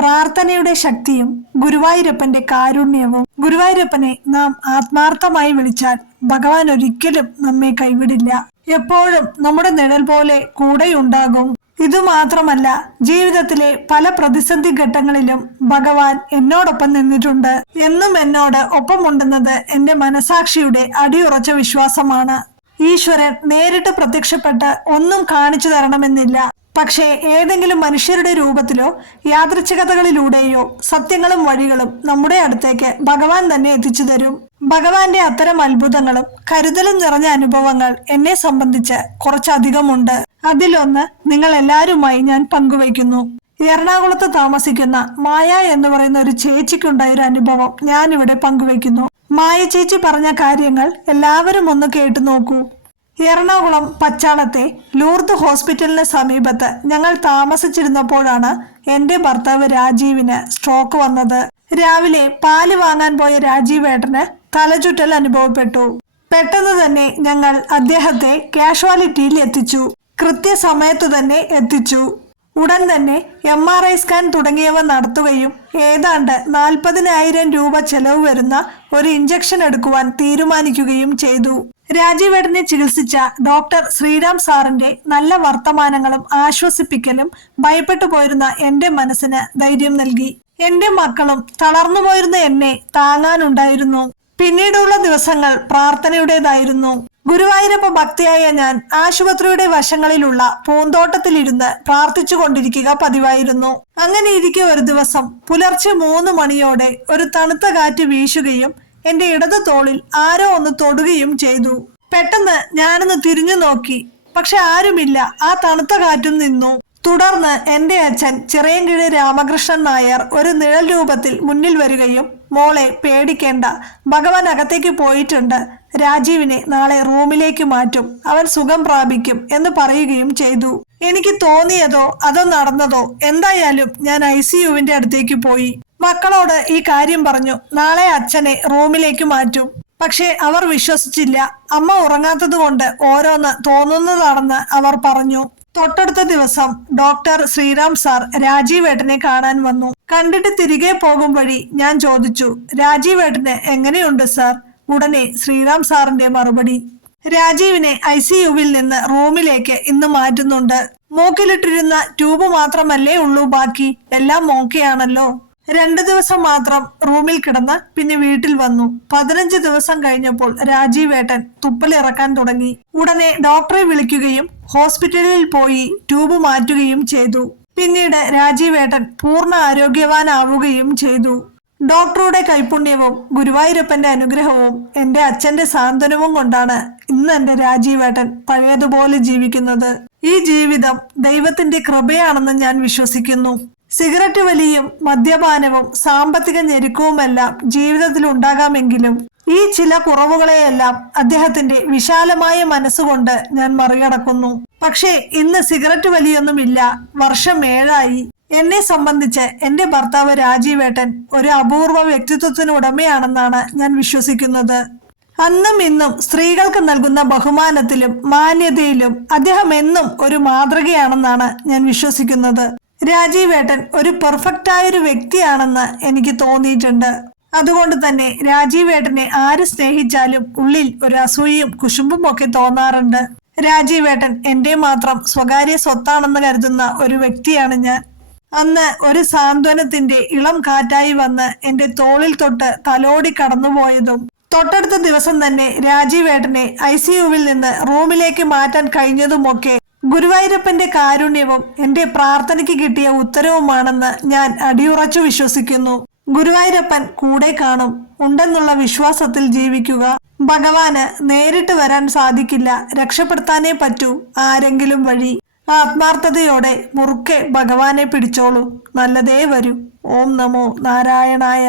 പ്രാർത്ഥനയുടെ ശക്തിയും ഗുരുവായൂരപ്പന്റെ കാരുണ്യവും. ഗുരുവായൂരപ്പനെ നാം ആത്മാർത്ഥമായി വിളിച്ചാൽ ഭഗവാൻ ഒരിക്കലും നമ്മെ കൈവിടില്ല. എപ്പോഴും നമ്മുടെ നിഴൽ പോലെ കൂടെയുണ്ടാകും. ഇതുമാത്രമല്ല, ജീവിതത്തിലെ പല പ്രതിസന്ധി ഘട്ടങ്ങളിലും ഭഗവാൻ എന്നോടൊപ്പം നിന്നിട്ടുണ്ട്. എന്നും എന്നോട് ഒപ്പമുണ്ടെന്നത് എന്റെ മനസാക്ഷിയുടെ അടിയുറച്ച വിശ്വാസമാണ്. ഈശ്വരൻ നേരിട്ട് പ്രത്യക്ഷപ്പെട്ട് ഒന്നും കാണിച്ചു തരണമെന്നില്ല. പക്ഷേ ഏതെങ്കിലും മനുഷ്യരുടെ രൂപത്തിലോ യാദൃച്ഛികതകളിലൂടെയോ സത്യങ്ങളും വഴികളും നമ്മുടെ അടുത്തേക്ക് ഭഗവാൻ തന്നെ എത്തിച്ചു തരും. ഭഗവാന്റെ അത്തരം അത്ഭുതങ്ങളും കരുതലും നിറഞ്ഞ അനുഭവങ്ങൾ എന്നെ സംബന്ധിച്ച് കുറച്ചധികമുണ്ട്. അതിലൊന്ന് നിങ്ങൾ എല്ലാവരുമായി ഞാൻ പങ്കുവയ്ക്കുന്നു. എറണാകുളത്ത് താമസിക്കുന്ന മായ എന്ന് പറയുന്ന ഒരു ചേച്ചിക്കുണ്ടായ ഒരു അനുഭവം ഞാൻ ഇവിടെ പങ്കുവയ്ക്കുന്നു. മായ ചേച്ചി പറഞ്ഞ കാര്യങ്ങൾ എല്ലാവരും ഒന്ന് കേട്ടു നോക്കൂ. എറണാകുളം പച്ചാളത്തെ ലൂർദ് ഹോസ്പിറ്റലിന് സമീപത്ത് ഞങ്ങൾ താമസിച്ചിരുന്നപ്പോഴാണ് എന്റെ ഭർത്താവ് രാജീവിന് സ്ട്രോക്ക് വന്നത്. രാവിലെ പാല് വാങ്ങാൻ പോയ രാജീവേട്ടന് തലചുറ്റൽ അനുഭവപ്പെട്ടു. പെട്ടെന്ന് തന്നെ ഞങ്ങൾ അദ്ദേഹത്തെ കാഷ്വാലിറ്റിയിൽ എത്തിച്ചു. കൃത്യസമയത്ത് തന്നെ എത്തിച്ചു. ഉടൻ തന്നെ MRI സ്കാൻ തുടങ്ങിയവ നടത്തുകയും ഏതാണ്ട് 40,000 രൂപ ചെലവ് വരുന്ന ഒരു ഇഞ്ചക്ഷൻ എടുക്കുവാൻ തീരുമാനിക്കുകയും ചെയ്തു. രാജീവേട്ടനെ ചികിത്സിച്ച ഡോക്ടർ ശ്രീറാം സാറിന്റെ നല്ല വർത്തമാനങ്ങളും ആശ്വസിപ്പിക്കലും ഭയപ്പെട്ടു പോയിരുന്ന എന്റെ മനസ്സിന് ധൈര്യം നൽകി. എന്റെ മക്കളും തളർന്നുപോയിരുന്ന എന്നെ താങ്ങാനുണ്ടായിരുന്നു. പിന്നീടുള്ള ദിവസങ്ങൾ പ്രാർത്ഥനയുടേതായിരുന്നു. ഗുരുവായൂരപ്പ ഭക്തിയായ ഞാൻ ആശുപത്രിയുടെ വശങ്ങളിലുള്ള പൂന്തോട്ടത്തിലിരുന്ന് പ്രാർത്ഥിച്ചു കൊണ്ടിരിക്കുക പതിവായിരുന്നു. അങ്ങനെ ഇരിക്കെ ഒരു ദിവസം പുലർച്ചെ 3 മണിയോടെ ഒരു തണുത്ത കാറ്റ് വീശുകയും എന്റെ ഇടത് തോളിൽ ആരോ ഒന്ന് തൊടുകയും ചെയ്തു. പെട്ടെന്ന് ഞാനൊന്ന് തിരിഞ്ഞു നോക്കി. പക്ഷെ ആരുമില്ല. ആ തണുത്ത കാറ്റും നിന്നു. തുടർന്ന് എന്റെ അച്ഛൻ ചിറയൻകീഴ് രാമകൃഷ്ണൻ നായർ ഒരു നിഴൽ രൂപത്തിൽ മുന്നിൽ വരികയും മോളെ പേടിക്കേണ്ട, ഭഗവാൻ അകത്തേക്ക് പോയിട്ടുണ്ട്, രാജീവിനെ നാളെ റൂമിലേക്ക് മാറ്റും, അവൻ സുഖം പ്രാപിക്കും എന്ന് പറയുകയും ചെയ്തു. എനിക്ക് തോന്നിയതോ അതോ നടന്നതോ എന്തായാലും ഞാൻ ICUവിന്റെ അടുത്തേക്ക് പോയി. മക്കളോട് ഈ കാര്യം പറഞ്ഞു. നാളെ അച്ഛനെ റൂമിലേക്ക് മാറ്റും. പക്ഷെ അവർ വിശ്വസിച്ചില്ല. അമ്മ ഉറങ്ങാത്തത് കൊണ്ട് ഓരോന്ന് തോന്നുന്നതാണെന്ന് അവർ പറഞ്ഞു. തൊട്ടടുത്ത ദിവസം ഡോക്ടർ ശ്രീറാം സാർ രാജീവേട്ടനെ കാണാൻ വന്നു. കണ്ടിട്ട് തിരികെ പോകും വഴി ഞാൻ ചോദിച്ചു, രാജീവേട്ടന് എങ്ങനെയുണ്ട് സാർ? ഉടനെ ശ്രീറാം സാറിന്റെ മറുപടി, രാജീവിനെ ICUവിൽ നിന്ന് റൂമിലേക്ക് ഇന്ന് മാറ്റുന്നുണ്ട്. മൂക്കിലിട്ടിരുന്ന ട്യൂബ് മാത്രമല്ലേ ഉള്ളൂ, ബാക്കി എല്ലാം ഓക്കെയാണല്ലോ. 2 ദിവസം മാത്രം റൂമിൽ കിടന്ന് പിന്നെ വീട്ടിൽ വന്നു. 15 ദിവസം കഴിഞ്ഞപ്പോൾ രാജീവേട്ടൻ തുപ്പലിറക്കാൻ തുടങ്ങി. ഉടനെ ഡോക്ടറെ വിളിക്കുകയും ഹോസ്പിറ്റലിൽ പോയി ട്യൂബ് മാറ്റുകയും ചെയ്തു. പിന്നീട് രാജീവേട്ടൻ പൂർണ്ണ ആരോഗ്യവാനാവുകയും ചെയ്തു. ഡോക്ടറുടെ കൈപുണ്യവും ഗുരുവായൂരപ്പന്റെ അനുഗ്രഹവും എന്റെ അച്ഛന്റെ സാന്ത്വനവും കൊണ്ടാണ് ഇന്ന് എന്റെ രാജീവേട്ടൻ പഴയതുപോലെ ജീവിക്കുന്നത്. ഈ ജീവിതം ദൈവത്തിന്റെ കൃപയാണെന്ന് ഞാൻ വിശ്വസിക്കുന്നു. സിഗരറ്റ് വലിയും മദ്യപാനവും സാമ്പത്തിക ഞെരുക്കവുമെല്ലാം ജീവിതത്തിൽ ഉണ്ടാകാമെങ്കിലും ഈ ചില കുറവുകളെയെല്ലാം അദ്ദേഹത്തിന്റെ വിശാലമായ മനസ്സുകൊണ്ട് ഞാൻ മറികടക്കുന്നു. പക്ഷേ ഇന്ന് സിഗരറ്റ് വലിയൊന്നുമില്ല. വർഷം 7 ആയി. എന്നെ സംബന്ധിച്ച് എന്റെ ഭർത്താവ് രാജീവേട്ടൻ ഒരു അപൂർവ വ്യക്തിത്വത്തിന് ഉടമയാണെന്നാണ് ഞാൻ വിശ്വസിക്കുന്നത്. അന്നും ഇന്നും സ്ത്രീകൾക്ക് നൽകുന്ന ബഹുമാനത്തിലും മാന്യതയിലും അദ്ദേഹം എന്നും ഒരു മാതൃകയാണെന്നാണ് ഞാൻ വിശ്വസിക്കുന്നത്. രാജീവേട്ടൻ ഒരു പെർഫെക്റ്റായൊരു വ്യക്തിയാണെന്ന് എനിക്ക് തോന്നിയിട്ടുണ്ട്. അതുകൊണ്ട് തന്നെ രാജീവേട്ടനെ ആര് സ്നേഹിച്ചാലും ഉള്ളിൽ ഒരു അസൂയയും കുശുമ്പും ഒക്കെ തോന്നാറുണ്ട്. രാജീവേട്ടൻ എന്റെ മാത്രം സ്വകാര്യ സ്വത്താണെന്ന് കരുതുന്ന ഒരു വ്യക്തിയാണ് ഞാൻ. അന്ന് ഒരു സാന്ത്വനത്തിന്റെ ഇളം കാറ്റായി വന്ന് എന്റെ തോളിൽ തൊട്ട് തലോടി കടന്നുപോയതും തൊട്ടടുത്ത ദിവസം തന്നെ രാജീവേട്ടനെ ICUവിൽ നിന്ന് റൂമിലേക്ക് മാറ്റാൻ കഴിഞ്ഞതുമൊക്കെ ഗുരുവായൂരപ്പന്റെ കാരുണ്യവും എന്റെ പ്രാർത്ഥനയ്ക്ക് കിട്ടിയ ഉത്തരവുമാണെന്ന് ഞാൻ അടിയുറച്ചു വിശ്വസിക്കുന്നു. ഗുരുവായൂരപ്പൻ കൂടെ കാണും. ഉണ്ടെന്നുള്ള വിശ്വാസത്തിൽ ജീവിക്കുക. ഭഗവാന് നേരിട്ട് വരാൻ സാധിക്കില്ല, രക്ഷപ്പെടുത്താനേ പറ്റൂ ആരെങ്കിലും വഴി. ആത്മാർത്ഥതയോടെ മുറുക്കെ ഭഗവാനെ പിടിച്ചോളൂ. നല്ലതേ വരൂ. ഓം നമോ നാരായണായ.